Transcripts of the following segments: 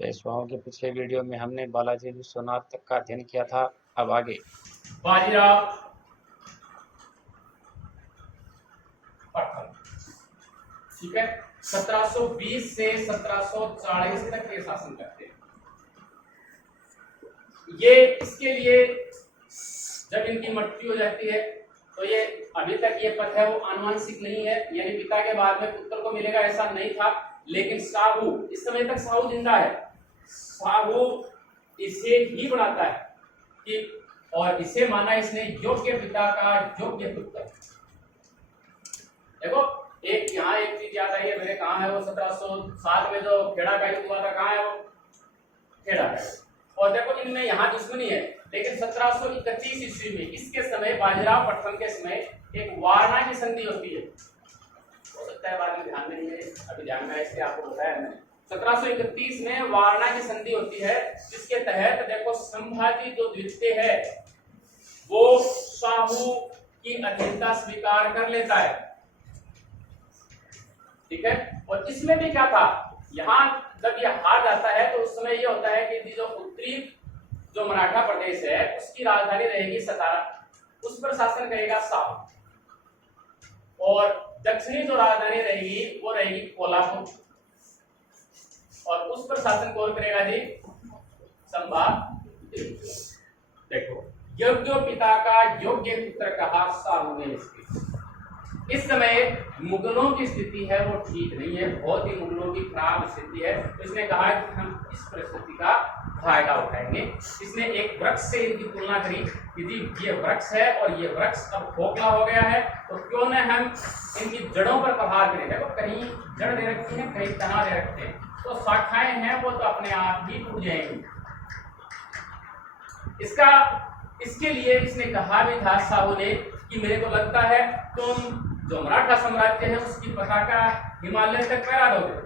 पेशवाओं के पिछले वीडियो में हमने बालाजी विश्वनाथ तक का अध्ययन किया था। अब आगे बाजीराव प्रथम, ठीक है, 1720 से 1740 तक ये शासन करते हैं। ये इसके लिए जब इनकी मृत्यु हो जाती है तो ये अभी तक ये पद है वो आनुवंशिक नहीं है, यानी पिता के बाद में पुत्र को मिलेगा ऐसा नहीं था। लेकिन साहू, इस समय तक साहू जिंदा है, साहू इसे ही बनाता है कि और इसे माना इसने योग्य पिता का योग्य पुत्र। देखो एक यहाँ एक चीज याद आई है मेरे, कहाँ है वो 1707 में जो खेड़ा का युद्ध हुआ था, कहाँ है वो खेड़ा का। और देखो इनमें यहाँ दुश्मनी है, लेकिन 1731 ईस्वी में इसके समय बाजीराव प्रथम के समय एक वारणा की संधि होती है। हो सकता है बाद में ध्यान में नहीं है, अभी ध्यान में इसलिए आपको बताया मैंने। 1731 में वारणा की संधि होती है, जिसके तहत देखो संभाजी जो द्वितीय है वो साहू की अधीनता स्वीकार कर लेता है, ठीक है। और इसमें भी क्या था, यहाँ जब यह हार जाता है तो उस समय ये होता है कि जो उत्तरी जो मराठा प्रदेश है उसकी राजधानी रहेगी सतारा, उस पर शासन करेगा साहू, और दक्षिणी जो राजधानी रहेगी वो रहेगी कोल्हापुर, और उस पर शासन कौन करेगा जी, संभाजी। देखो योग्य पिता का योग्य पुत्र कहा साहू ने। इस समय मुगलों की स्थिति है वो ठीक नहीं है, बहुत ही मुगलों की खराब स्थिति है। तो इसने कहा कि हम इस परिस्थिति का फायदा उठाएंगे। इसने एक वृक्ष से इनकी तुलना करी कि जी ये वृक्ष है और ये वृक्ष अब खोखला हो गया है, तो क्यों न हम इनकी जड़ों पर प्रहार करें। देखो कहीं जड़ दे रखी है, कहीं तना दे रखते हैं, तो शाखाएं हैं वो तो अपने आप ही टूट जाएंगी। इसके लिए इसने कहा भी था साहू ने कि मेरे को लगता है तुम जो मराठा साम्राज्य है उसकी पताका हिमालय तक फहरा दोगे।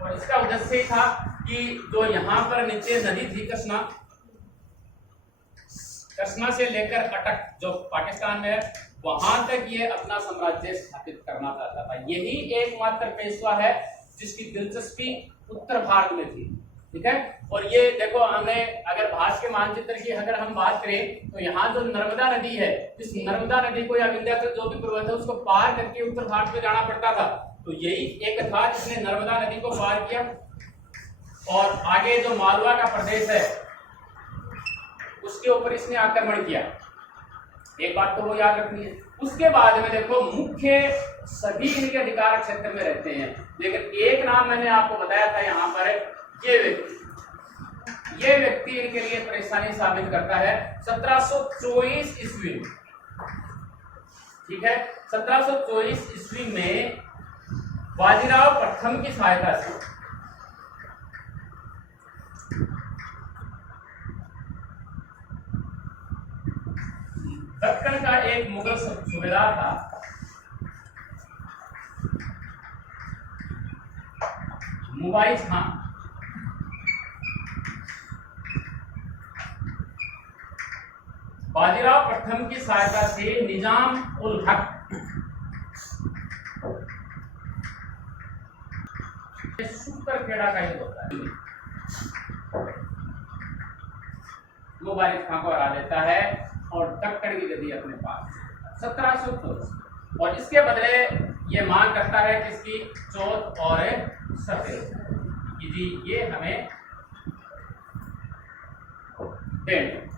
और इसका उद्देश्य ही था कि जो यहाँ पर नीचे नदी थी कृष्णा, कृष्णा से लेकर अटक जो पाकिस्तान में है, वहां तक ये अपना साम्राज्य स्थापित करना चाहता था। यही एकमात्र पेशवा है जिसकी दिलचस्पी उत्तर भारत में थी, ठीक है। और ये देखो हमने अगर भारत के मानचित्र की अगर हम बात करें तो यहाँ जो नर्मदा नदी है, इस नर्मदा नदी को या विंध्याचल जो भी पर्वत है उसको पार करके उत्तर भारत में जाना पड़ता था। तो यही एक था जिसने नर्मदा नदी को पार किया, और आगे जो मालवा का प्रदेश है उसके ऊपर इसने आक्रमण किया। एक बात तो वो याद रखनी है। उसके बाद में देखो मुख्य सभी इनके अधिकार क्षेत्र में रहते हैं, लेकिन एक नाम मैंने आपको बताया था यहाँ पर, ये व्यक्ति इनके लिए परेशानी साबित करता है 1724 ईस्वी में, ठीक है। 1724 ईस्वी में बाजीराव प्रथम की सहायता से दक्कन का एक मुगल सूबेदार था, मुबाइज खान, बाजीराव प्रथम की सहायता से निजाम उल हक शुक्रखेड़ा का युद्ध होता है, मुबाइज खान को हरा देता है और दक्कन की गद्दी अपने पास 1724। और इसके बदले ये मांग करता है किसकी, चौथ और सफेद कि जी ये हमें दें,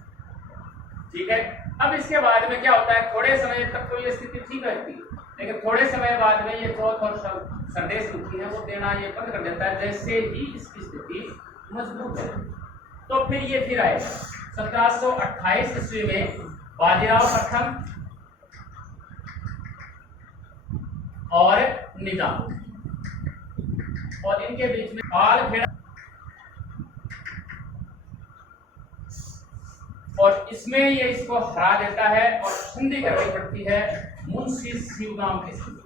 ठीक है। अब इसके बाद में क्या होता है, थोड़े समय तक तो ये स्थिति ठीक रहती है, लेकिन थोड़े समय बाद में ये चौथ और संदेश मुक्ति है वो देना ये बंद कर देता है। जैसे ही इसकी स्थिति मजबूत है तो फिर ये फिर आएगा 1728 ईस्वी में बाजीराव प्रथम और निजाम, और इनके बीच में पालखेड़ा, और इसमें ये इसको हरा देता है और संधि करनी पड़ती है मुंशी शिवगाम के साथ,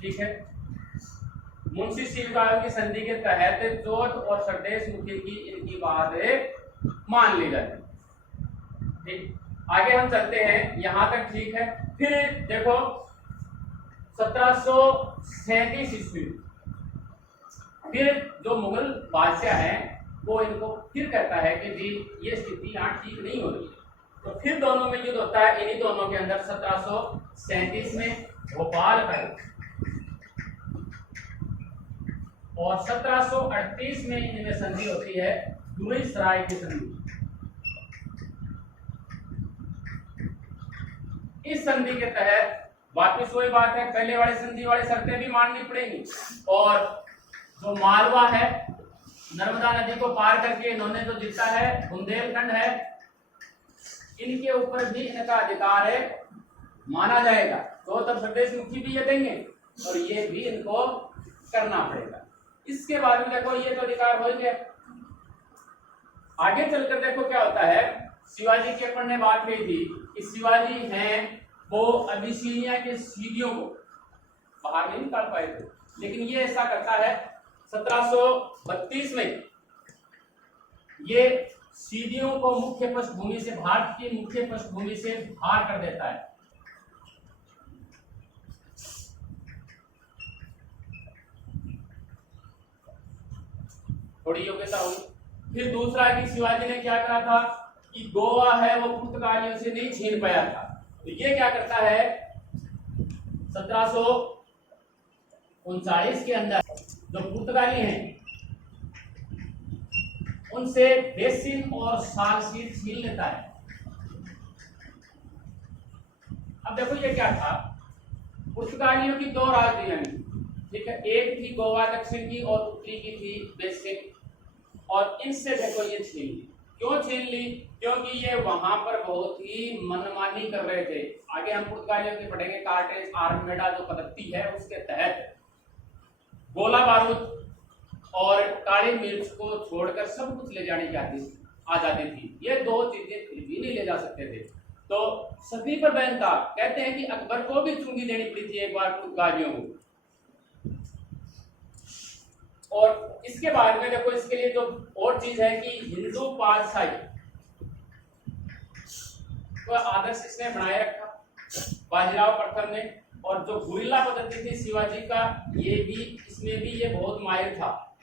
ठीक है। मुंशी शिवगाम की संधि के तहत चौथ और सरदेश मुखी की इनकी बात मान ली जाती, ठीक। आगे हम चलते हैं, यहां तक ठीक है। फिर देखो 1737 ईस्वी फिर जो मुगल बादशाह है वो इनको फिर कहता है कि जी ये स्थिति यहाँ ठीक नहीं हो रही है, तो फिर दोनों में युद्ध होता है। इन्हीं दोनों के अंदर 1737 में भोपाल का और 1738 में इनमें संधि होती है लुईसराय की संधि। इस संधि के तहत वापिस वही बात है, पहले वाले संधि वाली शर्तें भी माननी पड़ेंगी। और जो मालवा है, नर्मदा नदी को पार करके इन्होंने जो जीता है, बुंदेलखंड है, इनके ऊपर भी इनका अधिकार है माना जाएगा। तो उत्तर प्रदेश मुखी भी ये देंगे और ये भी इनको करना पड़ेगा। इसके बाद में देखो ये तो अधिकार हो गया। आगे चलकर देखो क्या होता है। शिवाजी की अपन ने बात की थी कि शिवाजी हैं वो अबिसीनिया के सीडियों को बाहर नहीं निकाल पाए थे, लेकिन ये ऐसा करता है 1732 में ये सीडियों को मुख्य पृष्ठभूमि से, भारत की मुख्य पृष्ठभूमि से बाहर कर देता है। थोड़ी योग्यता हुई। फिर दूसरा कि शिवाजी ने क्या करा था कि गोवा है वो पुर्तगालियों से नहीं छीन पाया था, तो ये क्या करता है 1739 के अंदर जो पुर्तगाली हैं उनसे बेसिन और सालसील छीन लेता है। अब देखो ये क्या था, पुर्तगालियों की दो राजधानी, ठीक है, एक थी गोवा दक्षिण की और उत्तरी की थी बेसिन, और इनसे देखो ये छीन ली। क्यों छीन ली? क्योंकि ये वहां पर बहुत ही मनमानी कर रहे थे। आगे हम पुर्तगालियों की पढ़ेंगे, कार्टेज आर्मेडा जो पद्धति है उसके तहत गोला बारूद और काली मिर्च को छोड़कर सब कुछ ले जाने की आजादी थी। ये दो चीजें फिर भी नहीं ले जा सकते थे, तो सभी पर बैन था। कहते हैं कि अकबर को भी चुंगी देनी पड़ी थी एक बार पुर्तगालियों को। और इसके बाद में देखो इसके लिए जो और चीज है कि हिंदू पातशाही तो आदर्श इसने बनाए रखा बाजीराव प्रथम ने, और जो गुरिल्ला पद्धति थी शिवाजी का, ये भी इसमें भी ये बहुत माहिर था।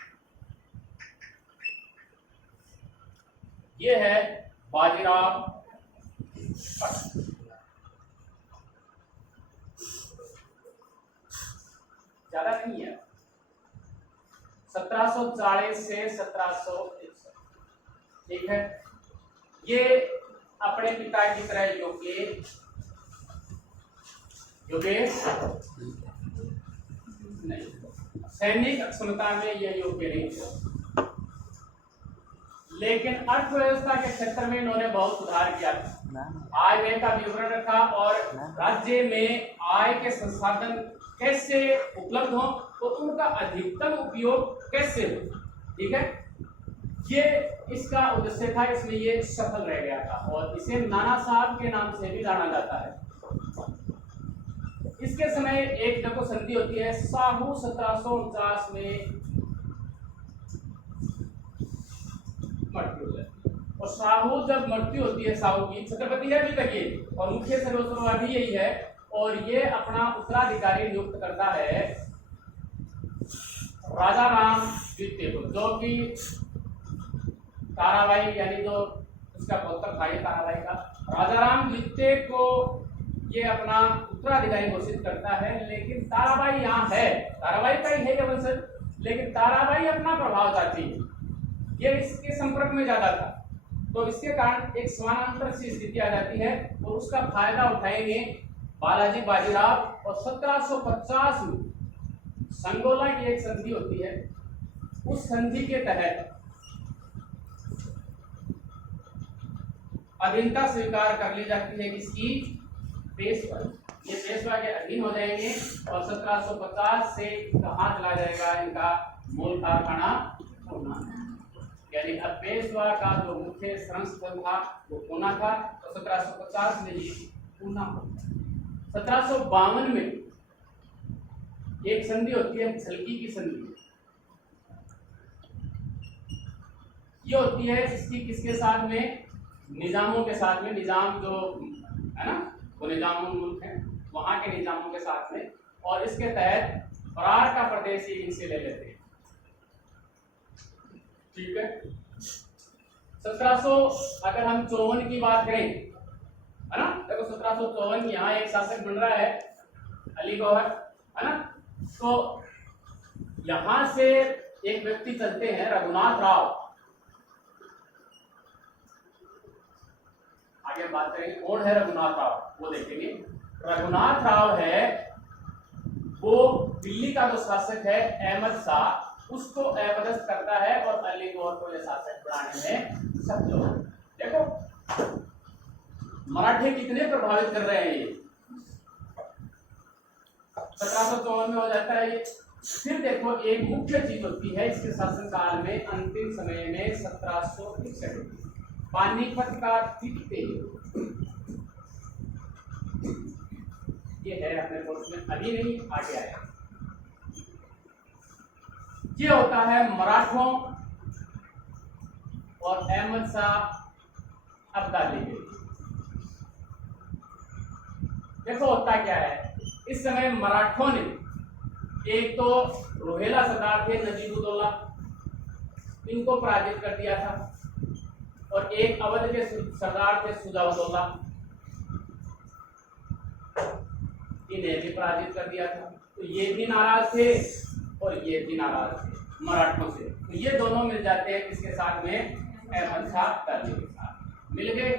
ये है बाजीराव ज्यादा नहीं है, 1740 से 1761, ठीक है। ये अपने पिता की तरह योगेश नहीं, सैनिक अक्षमता में ये योग्य नहीं थे, लेकिन अर्थव्यवस्था के क्षेत्र में इन्होंने बहुत सुधार किया। आय व्यय का विवरण रखा और राज्य में आय के संसाधन कैसे उपलब्ध हो तो उनका अधिकतम उपयोग कैसे हो, ठीक है, ये इसका उद्देश्य था। इसमें ये सफल रह गया था और इसे नाना साहब के नाम से भी जाना जाता है। इसके समय एक देखो संधि होती है, साहू 1749 में मृत्यु हो जाती है। और साहू जब मृत्यु होती है, साहू की छत्रपति है अभी तक ये, और मुख्य सर्वोत्तम भी यही है, और ये अपना उत्तराधिकारी नियुक्त करता है राजा राम द्वितीय को, जो कि ताराबाई यानी जो उसका पौत्र भाई ताराबाई का, राजा राम द्वितीय को ये अपना उत्तराधिकारी घोषित करता है। लेकिन ताराबाई यहाँ है, ताराबाई का ही है ये वंशज, लेकिन ताराबाई अपना प्रभाव चाहती है, ये इसके संपर्क में ज्यादा था, तो इसके कारण एक समानांतर सी स्थिति आ जाती है और उसका फायदा उठाएंगे बालाजी बाजीराव। और 1750 में संगोला की एक संधि होती है, उस संधि के तहत अधीनता स्वीकार कर ली जाती है किसकी? पेशवा। ये पेशवा के अधीन हो जाएंगे और 1750 से कहाँ चला जाएगा इनका मूल कारखाना पूना, यानी अब पेशवा का जो मुख्य श्रम स्थल था वो पूना था, तो 1750 में ये पूना हो। 1752 में एक संधि होती है छलकी की संधि, ये होती है इसकी किसके साथ में? निजामों के साथ में, निजाम जो है ना वो निजामुल मुल्क है, वहां के निजामों के साथ में, और इसके तहत फरार का प्रदेश ही इनसे ले लेते हैं। ठीक है। 1700 अगर हम 54 की बात करें, है ना, देखो 1754 यहाँ एक शासक बन रहा है अली गौहर, है ना, तो यहां से एक व्यक्ति चलते हैं रघुनाथ राव। आगे बात करेंगे कौन है रघुनाथ राव, वो देखेंगे। रघुनाथ राव है वो दिल्ली का जो शासक है अहमद शाह, उसको अपदस्थ करता है और अली गौहर को यह शासक बनाने में सफल हो। देखो मराठे कितने प्रभावित कर रहे हैं ये। 1754 में हो जाता है ये। फिर देखो एक मुख्य चीज होती है इसके शासनकाल में, अंतिम समय में 1761 पानीपत का दिखते, ये है अपने कोर्स में, अभी नहीं आगे आएगा। ये होता है मराठों और अहमद शाह अब्दाली के। देखो होता क्या है, इस समय मराठों ने, एक तो रोहेला सरदार थे नजीबुद्दौला, इनको पराजित कर दिया था, और एक अवध के सरदार थे सुजाउद्दौला, इन्हें भी पराजित कर दिया था। तो ये भी नाराज थे और ये भी नाराज थे मराठों से। तो ये दोनों मिल जाते हैं किसके साथ में, अहमद शाह अब्दाली के साथ मिल गए।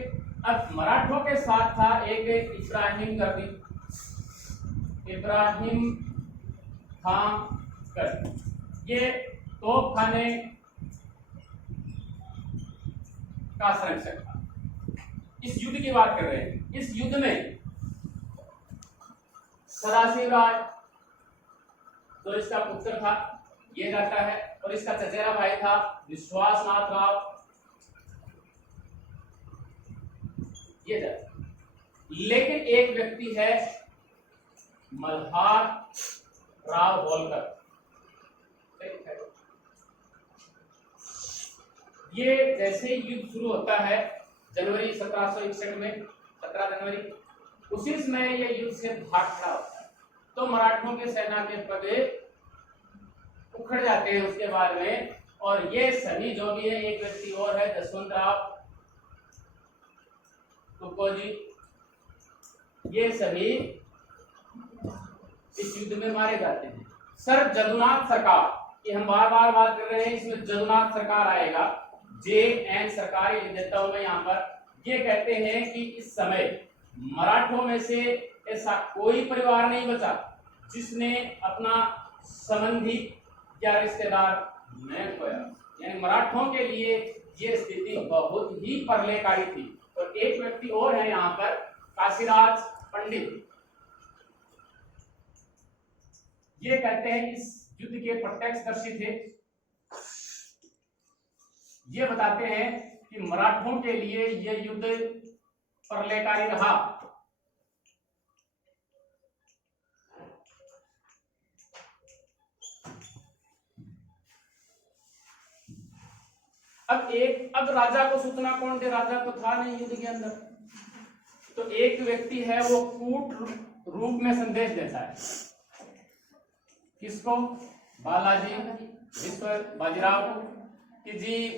अब मराठों के साथ था एक इब्राहिम गर्दी, इब्राहिम खान गर्दी, ये तोप खाने का संरक्षक था। इस युद्ध की बात कर रहे हैं। इस युद्ध में सदाशिव राय तो इसका पुत्र था, ये रहता है, और इसका चचेरा भाई था विश्वासनाथ राव, ये रहता। लेकिन एक व्यक्ति है मल्हार राव होलकर, ये जैसे युद्ध शुरू होता है जनवरी 1761 में, 17 जनवरी, उसी समय ये युद्ध से भाग खड़ा होता है। तो मराठों के सेना के पदे उखड़ जाते हैं उसके बाद में, और ये सभी जो भी है, एक व्यक्ति और है जसवंत राव तुकोजी, ये सभी इस युद्ध में मारे जाते हैं। सर जदुनाथ सरकार की हम बार बार बात कर रहे हैं, इसमें जदुनाथ सरकार आएगा, JN सरकारी लिख देता हूं मैं यहाँ पर। ये कहते हैं कि इस समय मराठों में से ऐसा कोई परिवार नहीं बचा जिसने अपना संबंधी या रिश्तेदार न खोया। यानी मराठों के लिए ये स्थिति बहुत ही प्रलयकारी थी। और एक व्यक्ति और है यहाँ पर, काशीराज पंडित, ये कहते हैं इस युद्ध के प्रत्यक्षदर्शी थे। ये बताते हैं कि मराठों के लिए यह युद्ध प्रलयकारी रहा। अब राजा को सूचना कौन दे, राजा तो था नहीं युद्ध के अंदर। तो एक व्यक्ति है वो कूट रूप में संदेश देता है, किसको, बालाजी विश्व बाजीराव कि जी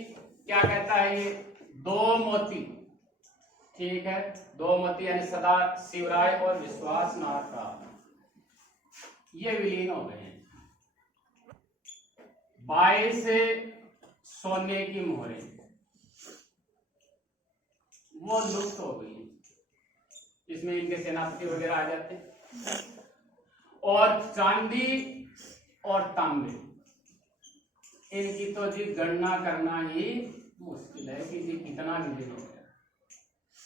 क्या कहता है ये, 2 मोती, ठीक है, 2 मोती यानी सदा शिवराय और विश्वासनाथ राव, ये विलीन हो गए हैं। 22 सोने की मोहरें वो लुप्त हो गई, इसमें इनके सेनापति वगैरह आ जाते हैं। और चांदी और तांबे, इनकी तो जी गणना करना ही मुश्किल है कि जी कितना विलीन हो गया।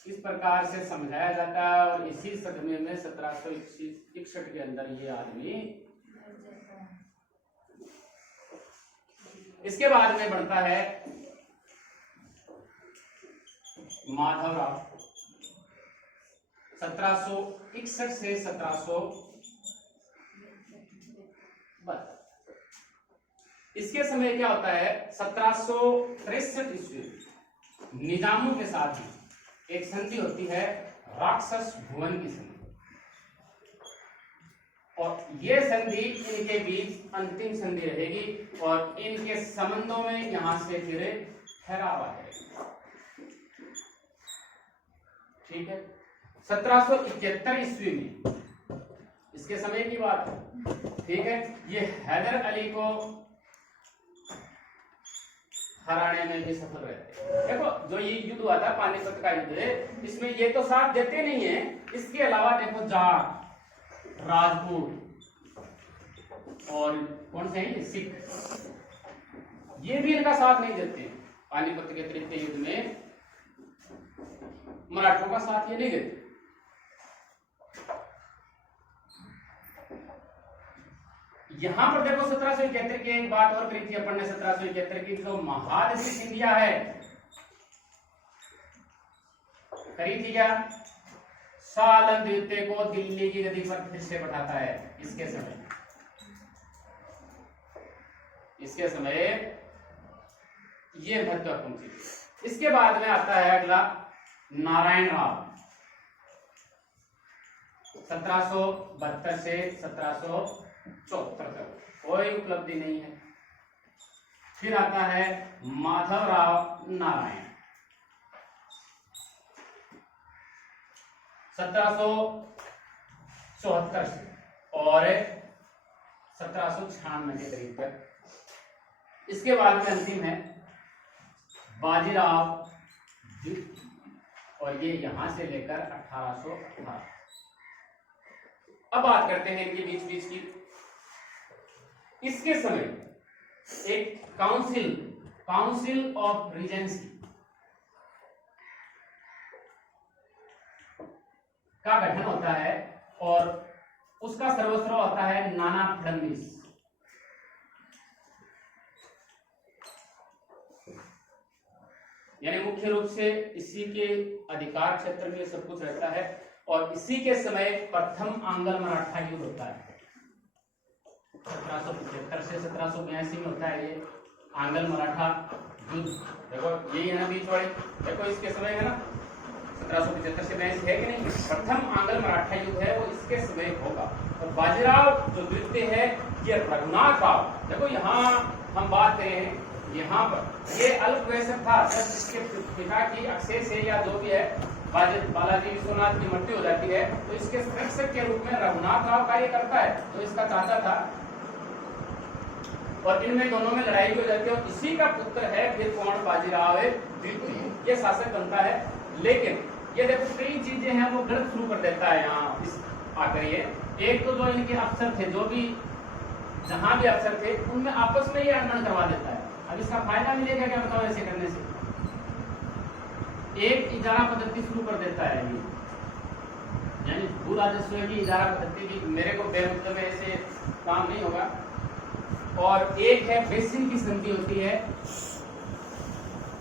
इस प्रकार से समझाया जाता है। और इसी सदमे में 1761 के अंदर ये आदमी, इसके बाद में बढ़ता है माधवराव, 1761 से 1762। इसके समय क्या होता है, 1763 ईस्वी निजामों के साथ एक संधि होती है राक्षस भुवन की संधि, और ये संधि इनके बीच अंतिम संधि रहेगी और इनके संबंधों में यहां से फिर ठहराव आएगा। ठीक है। 1771 ईस्वी में, इसके समय की बात है, ठीक है, ये हैदर अली को हराने में भी सफल रहते। देखो जो ये युद्ध हुआ था पानीपत का युद्ध, इसमें ये तो साथ देते नहीं है, इसके अलावा देखो जाट, राजपूत और कौन से हैं सिख, ये भी इनका साथ नहीं देते हैं। पानीपत के तृतीय युद्ध में मराठों का साथ ये नहीं देते। यहां पर देखो 1771 की एक बात और करी थी अपन ने, 1771 की जो महादशी इंडिया है करी थी क्या, सालन द्वितीय को दिल्ली की गद्दी पर फिर से बैठाता है। इसके समय ये महत्वपूर्ण चीज। इसके बाद में आता है अगला नारायण राव, 1772 से 1774 तक कोई उपलब्धि नहीं है। फिर आता है माधवराव नारायण, 1774 से और 1796 के करीब तक। इसके बाद में अंतिम है बाजीराव, और ये यहां से लेकर 1818। अब बात करते हैं इनके बीच बीच की। इसके समय एक काउंसिल ऑफ रीजेंसी का गठन होता है और उसका सर्वस्व होता है नाना फडणवीस। यानी मुख्य रूप से इसी के अधिकार क्षेत्र में सब कुछ रहता है, और इसी के समय प्रथम आंग्ल मराठा युद्ध होता है 1775 से 1782 में होता है ये आंग्ल मराठा युद्ध। देखो यही है ना बीच वाले, देखो इसके समय है ना 1775 से 82 है कि नहीं, प्रथम आंग्ल मराठा युद्ध है वो इसके समय होगा। और बाजीराव जो द्वितीय है ये रघुनाथ राव, देखो यहाँ हम बात करें यहाँ पर ये अल्प वयस्क था, जब इसके पिता की अक्षय से या जो भी है बालाजी विश्वनाथ की मृत्यु हो जाती है तो इसके संरक्षक के रूप में रघुनाथ राव कार्य करता है, तो इसका चाचा था, और इनमें दोनों में लड़ाई हो जाती है और इसी का पुत्र है फिर कौन, बाजीराव द्वितीय, ये शासक बनता है। लेकिन ये देखो कई चीजें हैं वो गलत शुरू कर देता है यहाँ इस आकर। ये एक तो जो इनके अफसर थे, जो भी जहां भी अफसर थे उनमें आपस में ये अनबन करवा देता है। अब इसका फायदा मिलेगा क्या बताओ ऐसे करने से? एक इजारा पद्धति शुरू कर देता है ये, यानी भू राजस्व की इजारा पद्धति की, मेरे को बेमतलब ऐसे काम नहीं होगा। और एक है बेसिन की संधि होती है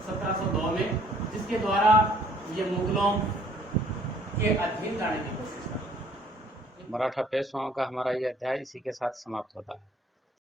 1702 में, जिसके द्वारा ये मुगलों के अधीन लाने की कोशिश करता है। मराठा पेशवाओं का हमारा ये अध्याय इसी के साथ समाप्त होता है।